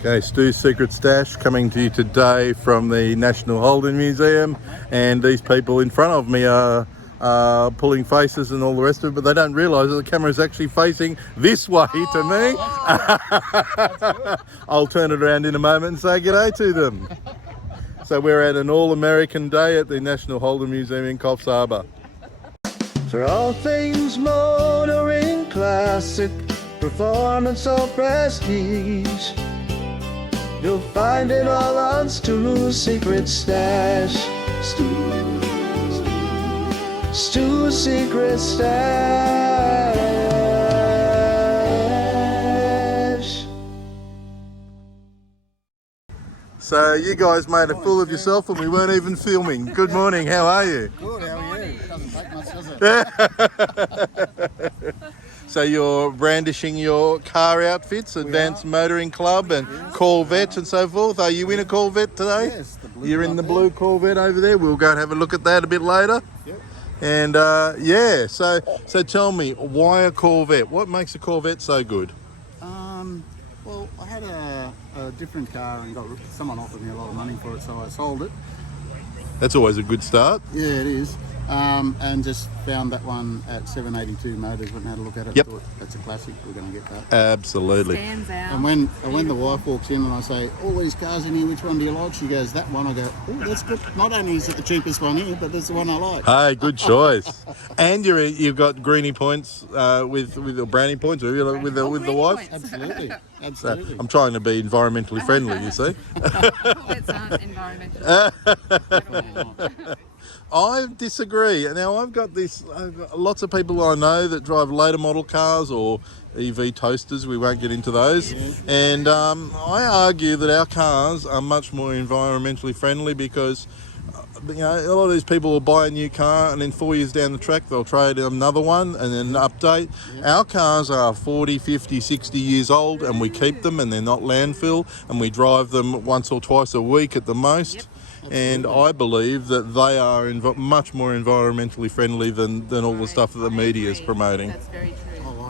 Okay, Stoo's Secret Stash coming to you today from the National Holden Museum, and these people in front of me are pulling faces and all the rest of it, but they don't realise that the camera is actually facing this way to me. I'll turn it around in a moment and say g'day to them. So we're at an all-American day at the National Holden Museum in Coffs Harbour. For all things motoring, classic, performance or prestige, you'll find it all on Stoo's Secret Stash. Stoo's Secret Stash. So you guys made a fool of yourself and we weren't even filming. Good morning, how are you? Good, how are you? Doesn't take much, does it? So you're brandishing your car outfits, Advanced Motoring Club and Corvette and so forth. Are you in a Corvette today? Yes, the blue. You're in the blue Corvette over there. We'll go and have a look at that a bit later. Yep. And yeah, so tell me, why a Corvette? What makes a Corvette so good? Well, I had a different car and someone offered me a lot of money for it, so I sold it. That's always a good start. Yeah, it is. And just found that one at 782 Motors. Went and had a look at it. Yep. Thought, that's a classic. We're going to get that. Absolutely. Stands out. And when the wife walks in and I say, all these cars in here, which one do you like? She goes, that one. I go, oh, that's good. Not only is it the cheapest one here, but that's the one I like. Hey, good choice. And you've got greenie points with the brownie points with the wife. Absolutely. So Absolutely. I'm trying to be environmentally friendly, you see. Corvettes aren't environmental. I disagree. Now I've got lots of people I know that drive later model cars or EV toasters. We won't get into those. And I argue that our cars are much more environmentally friendly because a lot of these people will buy a new car and then 4 years down the track they'll trade another one and then update. Our cars are 40, 50, 60 years old and we keep them and they're not landfill and we drive them once or twice a week at the most. And I believe that they are much more environmentally friendly than all the stuff that the media is promoting. That's very true.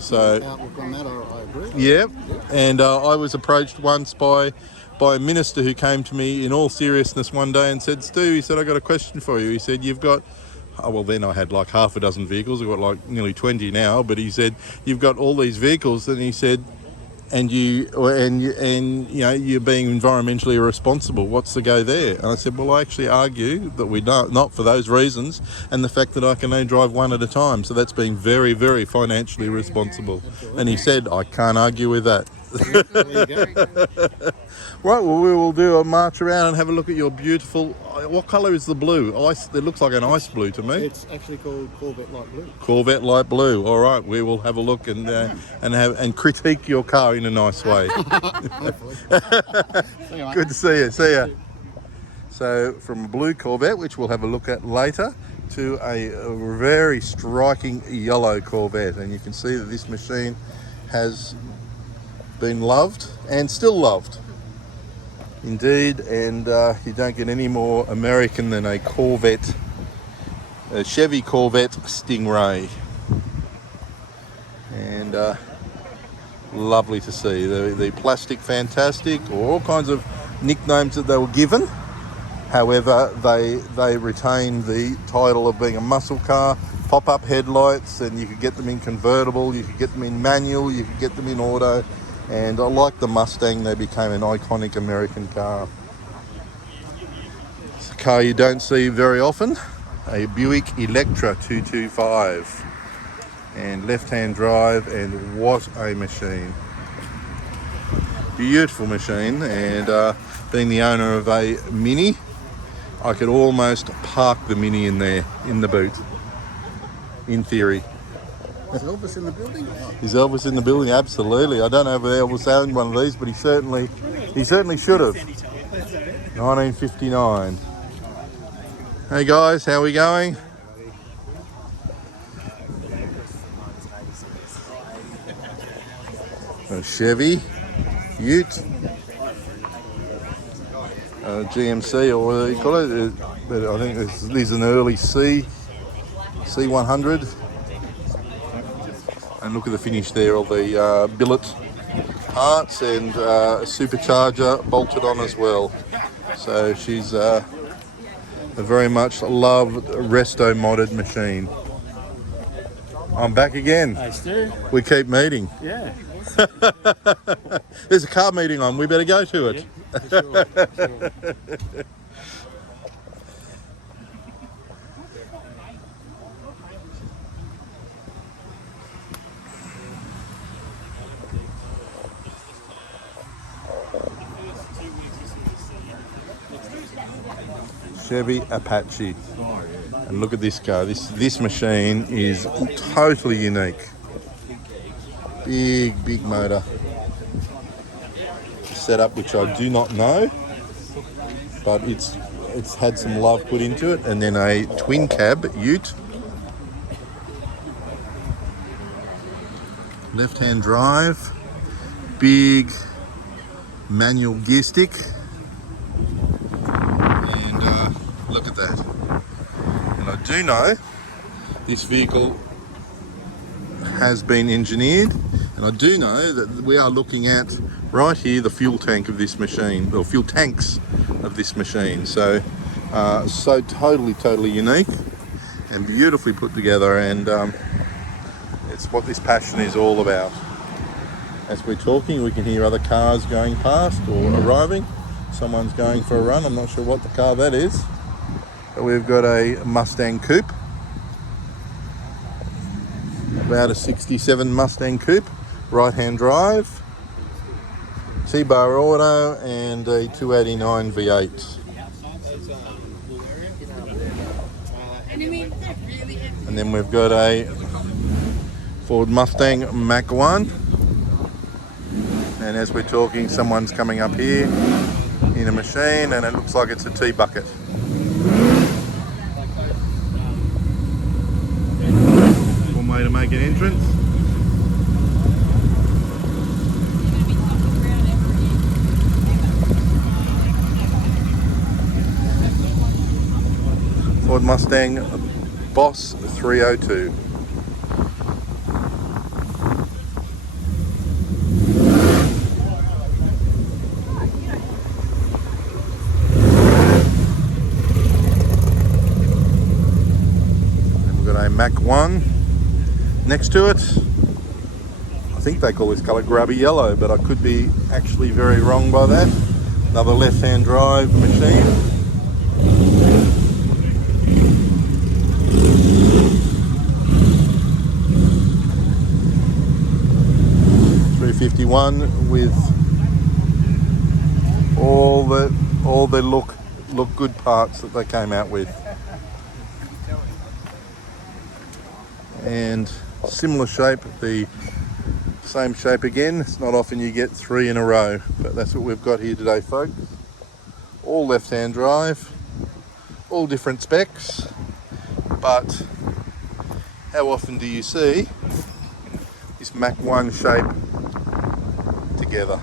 So, outlook on that, I agree. yeah. And I was approached once by a minister who came to me in all seriousness one day and said, Stu, he said, I got a question for you. He said, you've got, well then I had like half a dozen vehicles. I've got like nearly 20 now, but he said, you've got all these vehicles. And he said, and you're being environmentally irresponsible. What's the go there? And I said, well, I actually argue that we don't, not for those reasons, and the fact that I can only drive one at a time. So that's being very, very financially responsible. And he said, I can't argue with that. Right, well, we will do a march around and have a look at your beautiful. What colour is the blue? Ice. It looks like an ice blue to me. It's actually called Corvette Light Blue. Corvette Light Blue. All right, we will have a look and critique your car in a nice way. Good to see you. See ya. So from a blue Corvette, which we'll have a look at later, to a very striking yellow Corvette, and you can see that this machine has been loved and still loved. Indeed, and you don't get any more American than a Corvette, a Chevy Corvette Stingray. And lovely to see. The plastic fantastic, or all kinds of nicknames that they were given. However, they retain the title of being a muscle car, pop-up headlights, and you could get them in convertible, you could get them in manual, you could get them in auto. And like the Mustang, they became an iconic American car. It's a car you don't see very often, a Buick Electra 225. And left-hand drive, and what a machine. Beautiful machine, and being the owner of a Mini, I could almost park the Mini in there, in the boot, in theory. Is Elvis in the building? Is Elvis in the building? Absolutely. I don't know if Elvis owned one of these, but he certainly should have. 1959. Hey guys, how are we going? A Chevy, Ute, GMC, or what do you call it? But I think this is an early C100. And look at the finish there of the billet parts and a supercharger bolted on as well. So she's a very much loved resto modded machine. I'm back again. Hey, Stoo. We keep meeting. Yeah. There's a car meeting on. We better go to it. Yeah, for sure. For sure. Chevy Apache. And look at this car. This machine is totally unique. Big motor. Setup which I do not know, but it's had some love put into it. And then a twin cab ute. Left-hand drive. Big manual gear stick. Look at that. And I do know this vehicle has been engineered, and I do know that we are looking at right here the fuel tank of this machine, or fuel tanks of this machine. So so totally unique and beautifully put together, and it's what this passion is all about. As we're talking, we can hear other cars going past or arriving. Someone's going for a run. I'm not sure what the car that is. We've got a Mustang Coupe, about a 67 Mustang Coupe, right-hand drive, T-bar auto, and a 289 V8. And then we've got a Ford Mustang Mach 1. And as we're talking, someone's coming up here in a machine, and it looks like it's a T-bucket. Way to make an entrance. Ford Mustang Boss 302. And we've got a Mach 1 next to it. I think they call this colour grubby yellow, but I could be actually very wrong by that. Another left-hand drive machine. .351 with all the look good parts that they came out with. And similar shape, the same shape again. It's not often you get three in a row, but that's what we've got here today, folks. All left-hand drive, all different specs, but how often do you see this Mach 1 shape together?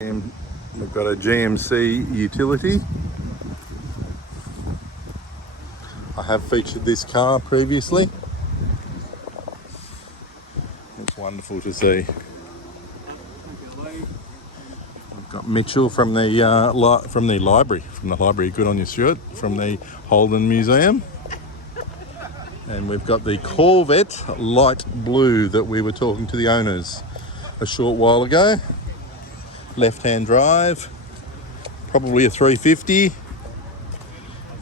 And we've got a GMC utility. I have featured this car previously. It's wonderful to see. We've got Mitchell from the library. Good on you, Stuart. From the Holden Museum. And we've got the Corvette light blue that we were talking to the owners a short while ago. Left-hand drive, probably a 350,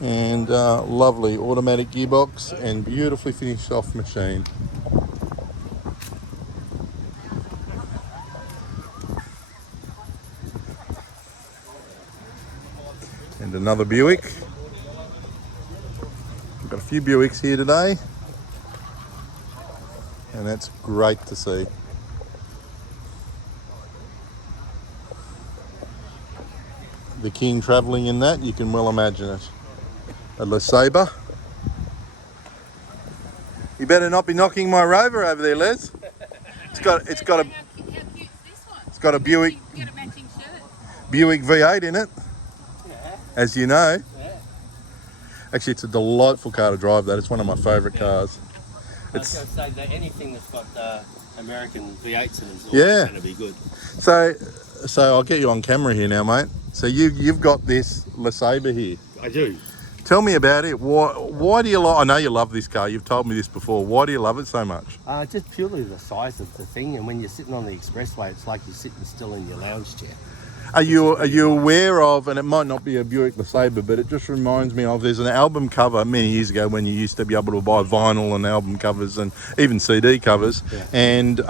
and lovely automatic gearbox and beautifully finished off machine. And another Buick. We've got a few Buicks here today. And that's great to see. The king travelling in that, you can well imagine it. A Le Sabre. You better not be knocking my Rover over there, Les. It's got a How cute's this one? it's got a Buick You get a matching shirt. Buick V8 in it, Yeah. as you know. Yeah. Actually, it's a delightful car to drive. That it's one of my favourite cars. I was going to say that anything that's got American V8s in them is Yeah. going to be good. So I'll get you on camera here now, mate. So you've got this Le Sabre here. I do. Tell me about it. Why do you like? I know you love this car. You've told me this before. Why do you love it so much? Just purely the size of the thing, and when you're sitting on the expressway, it's like you're sitting still in your lounge chair. Are you aware of, and it might not be a Buick Le Sabre, but it just reminds me of, there's an album cover many years ago when you used to be able to buy vinyl and album covers and even CD covers, Yeah. and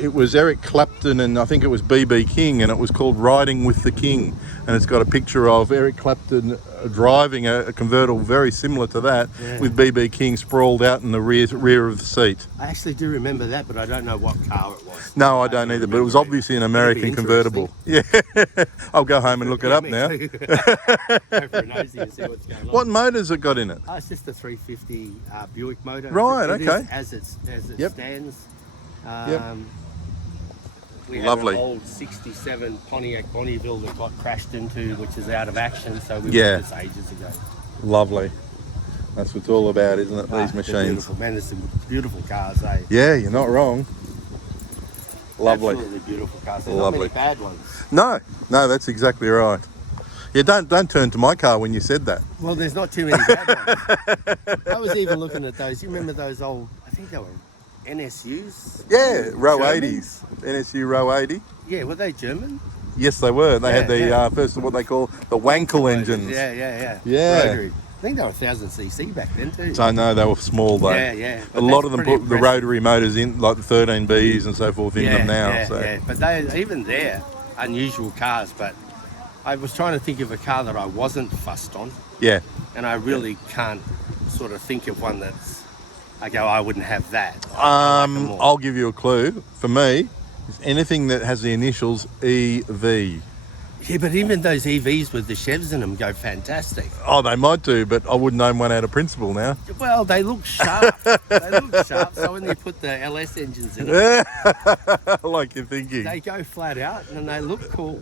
it was Eric Clapton and I think it was B.B. King, and it was called Riding with the King, and it's got a picture of Eric Clapton driving a convertible very similar to that, Yeah. with B.B. King sprawled out in the rear of the seat. I actually do remember that, but I don't know what car it was. No, I don't either, but it was obviously an American convertible. Yeah, I'll go home and look it up now. Go for a nosy and see what's going on. What motors it got in it? It's just a 350 Buick motor. Right, It is okay. as it Yep. stands. Yep. We had Lovely. an old 67 Pontiac Bonneville that got crashed into, which is out of action, so we Yeah. bought this ages ago. Lovely. That's what it's all about, isn't it? These They're machines. beautiful. Man, there's some beautiful cars, eh? Yeah, you're not wrong. Lovely. Absolutely beautiful cars. There's Lovely. not many bad ones. No, that's exactly right. Yeah, don't turn to my car when you said that. Well, there's not too many bad ones. I was even looking at those. You remember those old, I think they were NSUs? Yeah, row German? 80s. NSU row 80. Yeah, were they German? Yes, they were. They had the Yeah. first of what they call the Wankel engines. Yeah. Yeah. Rotary. I think they were 1000cc back then too. So I know they were small though. Yeah. A But lot that's of them pretty put the impressive. rotary motors in, like the 13Bs and so forth, in them now. Yeah, so. yeah. But they, even they're unusual cars. But I was trying to think of a car that I wasn't fussed on, Yeah. and I really can't sort of think of one that's, I go, I wouldn't have that. I'll give you a clue. For me, it's anything that has the initials EV. Yeah, but even those EVs with the Chevs in them go fantastic. Oh, they might do, but I wouldn't own one out of principle now. Well, they look sharp. So when you put the LS engines in them, I like your thinking. they go flat out and they look cool.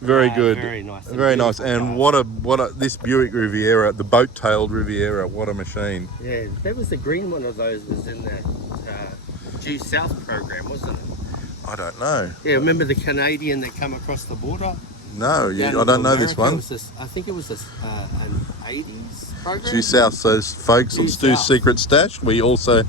Very good. Very nice. Very nice. And what a this Buick Riviera, the boat-tailed Riviera, what a machine. Yeah, that was the green one of those was in that Due South program, wasn't it? I don't know. Yeah, remember the Canadian that come across the border? No, down I into don't know this America? one. It was I think it was an 80s program. Due South, so folks on Due Stoo's South. Secret Stash, we also,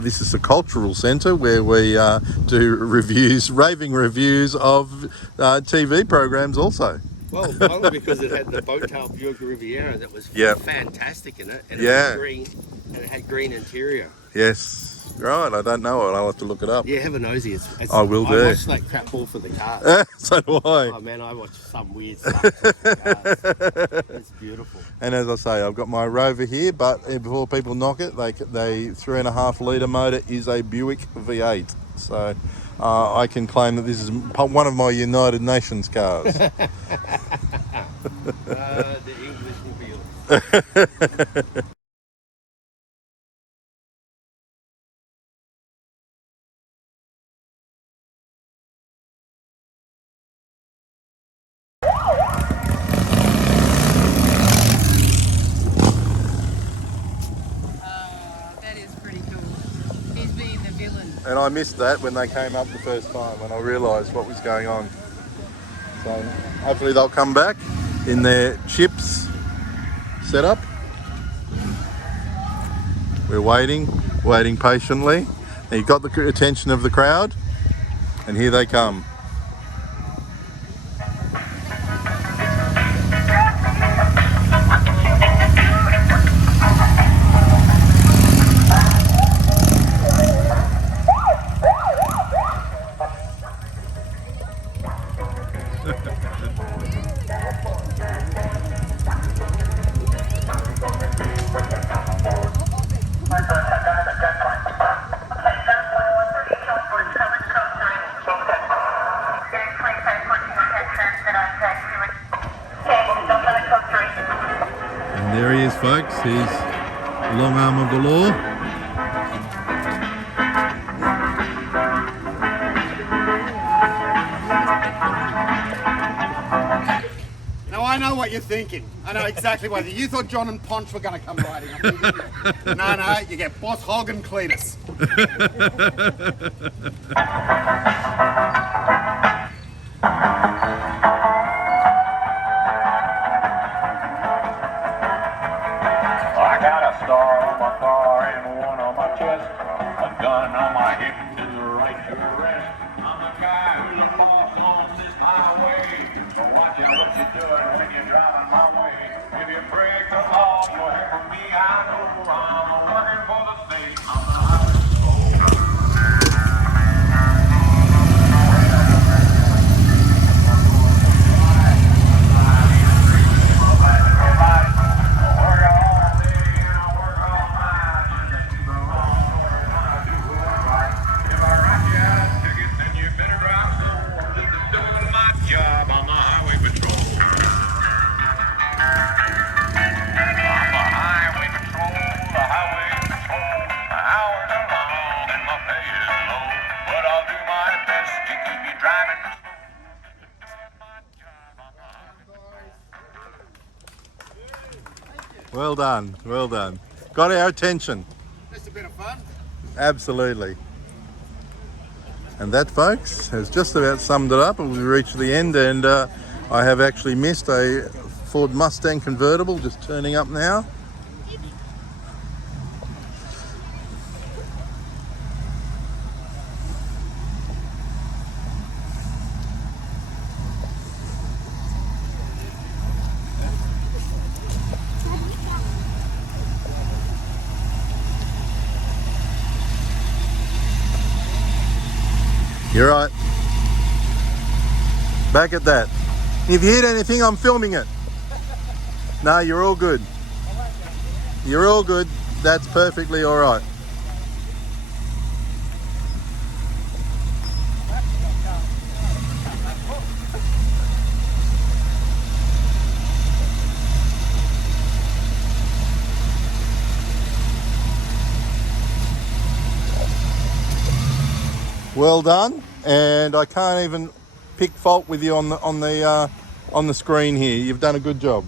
this is a cultural centre where we do raving reviews of TV programs also. Well, one because it had the boat-tail Buick Riviera that was Yep. fantastic in it, and Yeah. it was green, and it had green interior. Yes, right, I don't know it, I'll have to look it up. Yeah, have a nosy. I will do. I watch that crap all for the cars. So do I. Oh man, I watch some weird stuff. Just for the cars. It's beautiful. And as I say, I've got my Rover here, but before people knock it, they 3.5 litre motor is a Buick V8. So I can claim that this is one of my United Nations cars. The English reveal. That is pretty cool. He's being the villain. And I missed that when they came up the first time, when I realised what was going on. So hopefully they'll come back in their chips setup. We're waiting patiently. And you've got the attention of the crowd, and here they come. And there he is, folks. He's the long arm of the law. Now I know what you're thinking. I know exactly what you thought. John and Ponch were going to come riding up here, didn't you? No, you get Boss Hog and Cletus. I got a star on my car and one on my chest, a gun on my hip to the right to rest. I'm the guy who's the boss on this highway, so watch out what you're doing when you're driving my way. If you break the law, you'll hear from me. I know I'm working for the state. I'm the highway job on the highway patrol. I'm the highway patrol, the highway patrol. My hours are long and my pay is low, but I'll do my best to keep you driving. Well done, well done. Got our attention. Just a bit of fun. Absolutely. And that, folks, has just about summed it up. We've reached the end, and I have actually missed a Ford Mustang convertible just turning up now. You're right. Back at that. If you hit anything, I'm filming it. No, you're all good. You're all good. That's perfectly all right. Well done, and I can't even pick fault with you on the screen here. You've done a good job.